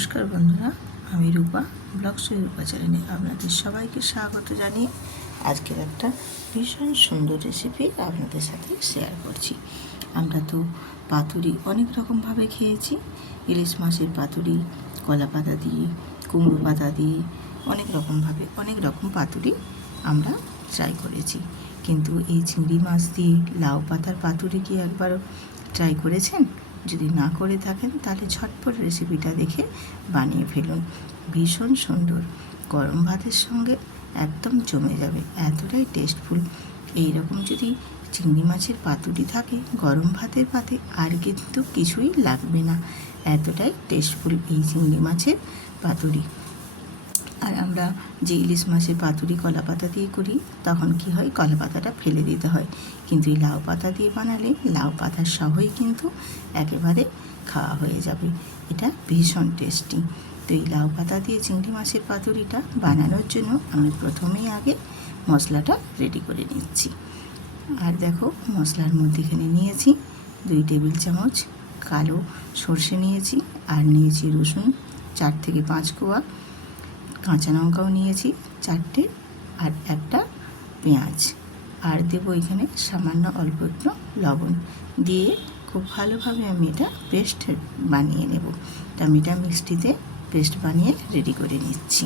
নমস্কার বন্ধুরা, আমি রূপা, ব্লগ সই রূপা চ্যানেলে আপনাদের সবাইকে স্বাগত জানিয়ে আজকের একটা ভীষণ সুন্দর রেসিপি আপনাদের সাথে শেয়ার করছি। আমরা তো পাতুরি অনেক রকমভাবে খেয়েছি, ইলিশ মাছের পাতুরি, কলা পাতা দিয়ে, কুমড়ো পাতা দিয়ে, অনেক রকমভাবে, অনেক রকম পাতুরি আমরা ট্রাই করেছি। কিন্তু এই চিংড়ি মাছ দিয়ে লাউ পাতার পাতুরি কি একবার ট্রাই করেছেন? যদি না করে থাকেন, তাহলে ঝটপট রেসিপিটা দেখে বানিয়ে ফেলুন। ভীষণ সুন্দর। গরম ভাতের সঙ্গে একদম জমে যাবে, এতটাই টেস্টফুল এই রকম যদি চিংড়ি মাছের পাতুরি থাকে, গরম ভাতের পাতে আর কিন্তু কিছুই লাগবে না। এতটাই টেস্টফুল এই চিংড়ি মাছের পাতুরি। আর আমরা যে ইলিশ মাছের পাতুরি, কলা পাতা দিয়ে করি, তখন কি হয়? কলা পাতাটা ফেলে দিতে হয়। কিন্তু এই লাউ পাতা দিয়ে বানালে লাউ পাতার সহই কিন্তু একেবারে খাওয়া হয়ে যাবে। এটা ভীষণ টেস্টি। তো এই লাউ পাতা দিয়ে চিংড়ি মাছের পাতুরিটা বানানোর জন্য আমি প্রথমেই আগে মশলাটা রেডি করে নিচ্ছি। আর দেখো, মশলার মধ্যে এখানে নিয়েছি দুই টেবিল চামচ কালো সর্ষে নিয়েছি, আর নিয়েছি রসুন, চার থেকে পাঁচ কোয়া কাঁচা লঙ্কাও নিয়েছি চারটে আর একটা পেঁয়াজ। আর দেবো এখানে সামান্য অল্প একটু লবণ। দিয়ে খুব ভালোভাবে আমি এটা পেস্ট বানিয়ে নেব। তা আমি এটা মিষ্টিতে পেস্ট বানিয়ে রেডি করে নিচ্ছি।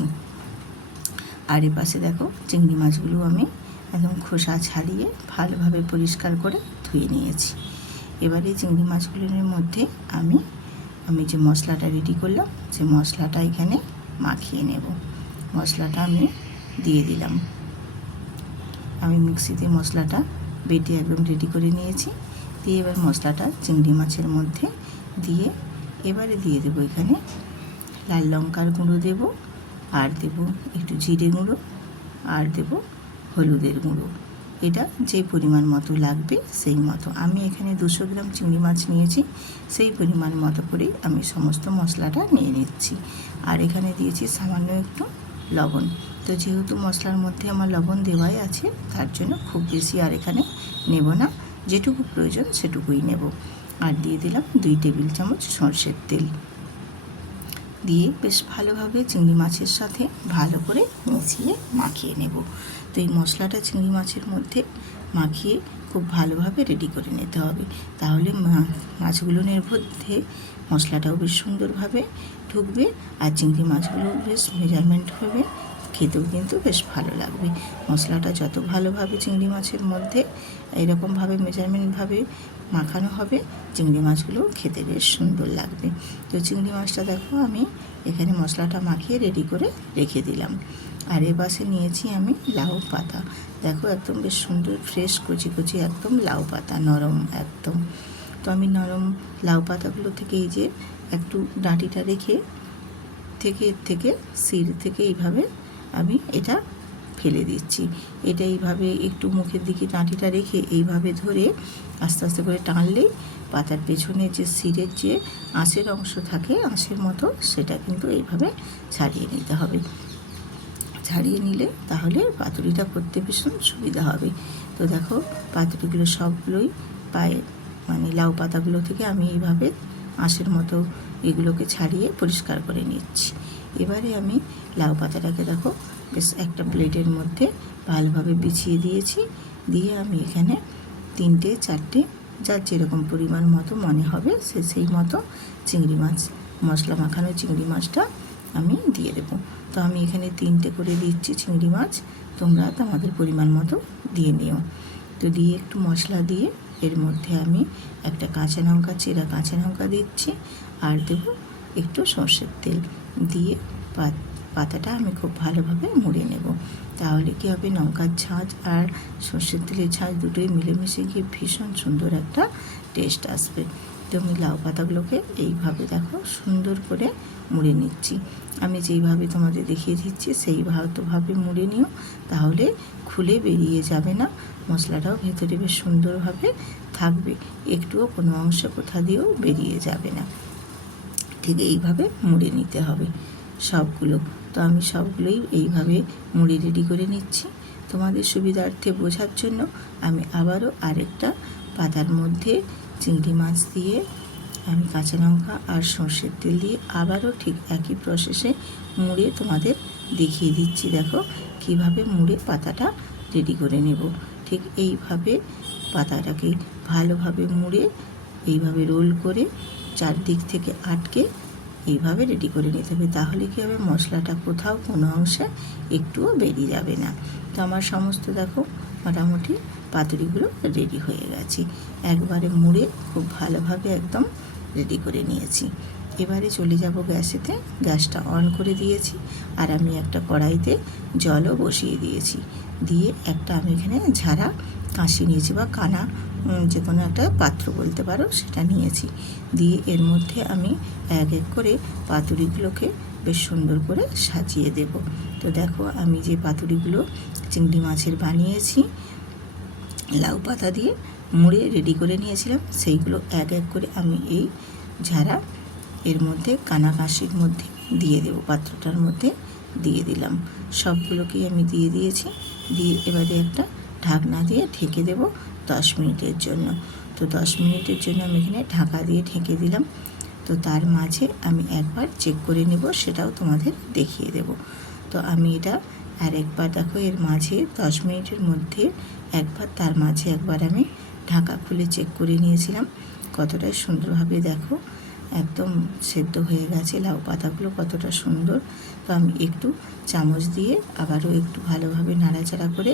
আর এ পাশে দেখো চিংড়ি মাছগুলো আমি একদম খোসা ছাড়িয়ে ভালোভাবে পরিষ্কার করে ধুয়ে নিয়েছি। এবারে চিংড়ি মাছগুলোর মধ্যে আমি আমি যে মশলাটা রেডি করলাম যে মশলাটা এখানে মাখিয়ে নেব। মশলাটা আমি দিয়ে দিলাম। আমি মিক্সিতে মশলাটা বেটে একদম রেডি করে নিয়েছি। দিয়ে এবার মশলাটা চিংড়ি মাছের মধ্যে দিয়ে এবারে দিয়ে দেবো এখানে লাল লঙ্কার গুঁড়ো দেব, আর দেব একটু জিরে গুঁড়ো, আর দেব হলুদের গুঁড়ো। এটা যে পরিমাণ মতো লাগবে সেই মতো। আমি এখানে দুশো গ্রাম চিংড়ি মাছ নিয়েছি, সেই পরিমাণ মতো করেই আমি সমস্ত মশলাটা নিয়ে নিচ্ছি। আর এখানে দিয়েছি সামান্য একটু লবণ। তো যেহেতু মশলার মধ্যে আমার লবণ দেওয়াই আছে, তার জন্য খুব বেশি আর এখানে নেব না। যেটুকু প্রয়োজন সেটুকুই নেব। আর দিয়ে দিলাম দুই টেবিল চামচ সর্ষের তেল। দিয়ে বেশ ভালোভাবে চিংড়ি মাছের সাথে ভালো করে মিশিয়ে মাখিয়ে নেব। তো এই মশলাটা চিংড়ি মাছের মধ্যে মাখিয়ে খুব ভালোভাবে রেডি করে নিতে হবে। তাহলে মাছগুলোর মধ্যে মশলাটাও বেশ সুন্দরভাবে ঢুকবে আর চিংড়ি মাছগুলো বেশ মেজারমেন্ট হবে, খেতেও কিন্তু বেশ ভালো লাগবে। মশলাটা যত ভালোভাবে চিংড়ি মাছের মধ্যে এরকমভাবে মেজারমেন্টভাবে মাখানো হবে। চিংড়ি মাছগুলো খেতে বেশ সুন্দর লাগবে। তো চিংড়ি মাছটা দেখো আমি এখানে মশলাটা মাখিয়ে রেডি করে রেখে দিলাম। আর এ পাশে নিয়েছি আমি লাউ পাতা। দেখো একদম বেশ সুন্দর ফ্রেশ কচি কচি একদম লাউ পাতা, নরম একদম। তো আমি নরম লাউ পাতাগুলো থেকে এই যে একটু ডাঁটিটা রেখে থেকে থেকে সির থেকে এইভাবে আমি এটা ফেলে দিচ্ছি। এটা এইভাবে একটু মুখের দিকে ডাঁটিটা রেখে এইভাবে ধরে আস্তে আস্তে করে টানলেই পাতার পেছনে যে সিরের যে আঁশের অংশ থাকে, আঁশের মতো, সেটা কিন্তু এইভাবে ছাড়িয়ে নিতে হবে। ছাড়িয়ে নিলে তাহলে পাতুরিটা করতে ভীষণ সুবিধা হবে। তো দেখো, পাতুরিগুলো সবগুলোই পায়ে মানে লাউ পাতাগুলো থেকে আমি এইভাবে আঁশের মতো এগুলোকে ছাড়িয়ে পরিষ্কার করে নিচ্ছি। এবারে আমি লাউ পাতাটাকে দেখো বেশ একটা প্লেটের মধ্যে ভালোভাবে বিছিয়ে দিয়েছি। দিয়ে আমি এখানে তিনটে, চারটে, যার যেরকম পরিমাণ মতো মনে হবে সে সেই মতো চিংড়ি মাছ, মশলা মাখানো চিংড়ি মাছটা আমি দিয়ে দেবো। তো আমি এখানে তিনটে করে দিচ্ছি চিংড়ি মাছ, তোমরা তোমাদের পরিমাণ মতো দিয়ে নিও। তো দিয়ে একটু মশলা দিয়ে এর মধ্যে আমি একটা কাঁচা লঙ্কা, চেরা কাঁচা লঙ্কা দিচ্ছি, আর দেবো একটু সর্ষের তেল। দিয়ে পাতাটা আমি খুব ভালোভাবে মুড়ে নেব। তাহলে কী হবে? লঙ্কার ঝাঁঝ আর সর্ষের তেলের ঝাঁঝ দুটোই মিলেমিশে গিয়ে ভীষণ সুন্দর একটা টেস্ট আসবে। তো আমি লাউ পাতাগুলোকে এইভাবে দেখো সুন্দর করে মুড়ে নিচ্ছি। আমি যেইভাবে তোমাদের দেখিয়ে দিচ্ছি সেইভাবে মুড়ে নিও। তাহলে খুলে বেরিয়ে যাবে না। মশলাটাও ভেতরে বেশ সুন্দরভাবে থাকবে। একটুও কোনো অংশ কোথা দিয়েও বেরিয়ে যাবে না। ঠিক এইভাবে মুড়ে নিতে হবে সবগুলো। তো আমি সবগুলোই এইভাবে মুড়ে রেডি করে নিচ্ছি। তোমাদের সুবিধার্থে বোঝার জন্য আমি আবারও আরেকটা পাতার মধ্যে চিংড়ি মাছ দিয়ে, আমি কাঁচা লঙ্কা আর সর্ষের তেল দিয়ে আবারও ঠিক একই প্রসেসে মুড়ে তোমাদের দেখিয়ে দিচ্ছি। দেখো কীভাবে মুড়ে পাতাটা রেডি করে নেব। ঠিক এইভাবে পাতাটাকে ভালোভাবে মুড়ে, এইভাবে রোল করে চারদিক থেকে আটকে এইভাবে রেডি করে নিতে হবে। তাহলে কী হবে? মশলাটা কোথাও কোনো অংশে একটুও বেরিয়ে যাবে না। তো আমার সমস্ত দেখো মোটামুটি পাতুরিগুলো রেডি হয়ে গেছে। একবারে মুড়ে খুব ভালোভাবে একদম রেডি করে নিয়েছি। এবারে চলে যাব গ্যাসেতে। গ্যাসটা অন করে দিয়েছি আর আমি একটা কড়াইতে জলও বসিয়ে দিয়েছি। দিয়ে একটা আমি এখানে ঝাড়া কাঁশি নিয়েছি বা কানা যে কোনো একটা পাত্র বলতে পারো, সেটা নিয়েছি। দিয়ে এর মধ্যে আমি এক এক করে পাতুরিগুলোকে বেশ সুন্দর করে সাজিয়ে দেব। তো দেখো, আমি যে পাতুরিগুলো চিংড়ি মাছের বানিয়েছি, লাউ পাতা দিয়ে মুড়ে রেডি করে নিয়েছিলাম, সেইগুলো এক এক করে আমি এই ঝাড়া এর মধ্যে কানাকাশির মধ্যে দিয়ে দেবো, পাত্রটার মধ্যে দিয়ে দিলাম। সবগুলোকেই আমি দিয়ে দিয়েছি। দিয়ে এবারে একটা ঢাকনা দিয়ে ঢেকে দেব দশ মিনিটের জন্য। তো দশ মিনিটের জন্য আমি এখানে ঢাকা দিয়ে ঢেকে দিলাম। তো তার মাঝে আমি একবার চেক করে নেব, সেটাও তোমাদের দেখিয়ে দেব। তো আমি এটা আর একবার দেখো, এর মাঝে দশ মিনিটের মধ্যে একবার, তার মাঝে একবার আমি ঢাকা খুলে চেক করে নিয়েছিলাম। কতটা সুন্দরভাবে দেখো, একদম সেদ্ধ হয়ে গেছে, লাউ পাতাগুলো কতটা সুন্দর। তো আমি একটু চামচ দিয়ে আবারও একটু ভালোভাবে নাড়াচাড়া করে,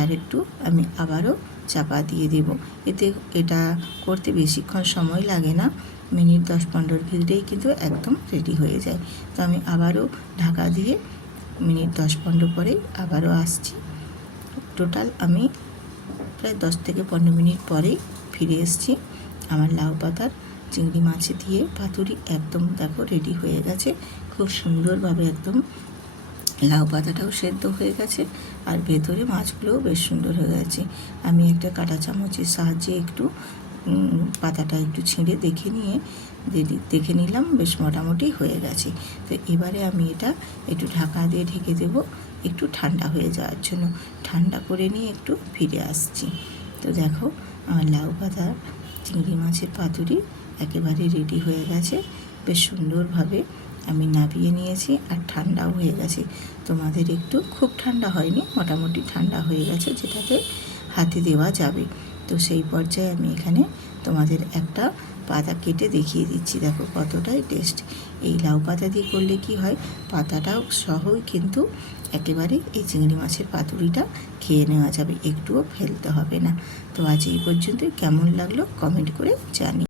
আর একটু আমি আবারও চাপা দিয়ে দেব। এতে এটা করতে বেশিক্ষণ সময় লাগে না। মিনিট দশ পনেরোর ভিতরেই কিন্তু একদম রেডি হয়ে যায়। তো আমি আবারও ঢাকা দিয়ে মিনিট দশ পনেরো পরেই আবারও আসছি। টোটাল আমি প্রায় দশ থেকে পনেরো মিনিট পরেই ফিরে এসেছি। আমার লাউ পাতার চিংড়ি মাছ দিয়ে পাতুরি একদম দেখো রেডি হয়ে গেছে। খুব সুন্দরভাবে একদম লাউ পাতাটাও সেদ্ধ হয়ে গেছে আর ভেতরে মাছগুলোও বেশ সুন্দর হয়ে গেছে। আমি একটা কাঁটা চামচের সাহায্যে একটু পাতাটা একটু ছিঁড়ে দেখে নিয়ে দেখে নিলাম বেশ মোটামুটি হয়ে গেছে। তো এবারে আমি এটা একটু ঢাকা দিয়ে ঢেকে দেব, একটু ঠান্ডা হয়ে যাওয়ার জন্য। ঠান্ডা করে নিয়ে একটু ফিরে আসছি। তো দেখো, আমার লাউ পাতা, চিংড়ি মাছের পাতুরি একেবারে রেডি হয়ে গেছে। বেশ সুন্দরভাবে আমি নাবিয়ে নিয়েছি আর ঠান্ডাও হয়ে গেছে। তোমাদের একটু খুব ঠান্ডা হয়নি, মোটামুটি ঠান্ডা হয়ে গেছে, যেটাতে হাতে দেওয়া যাবে। তো সেই পর্যায়ে আমি এখানে তোমাদের একটা পাতা কেটে দেখিয়ে দিচ্ছি। দেখো কতটাই টেস্ট। এই লাউ পাতা দিয়ে করলে কি হয়? পাতাটাও সহই কিন্তু একেবারে এই চিংড়ি মাছের পাতুরিটা খেয়ে নেওয়া যাবে। একটুও ফেলতে হবে না। তো আজ এই পর্যন্তই। কেমন লাগল কমেন্ট করে জানি।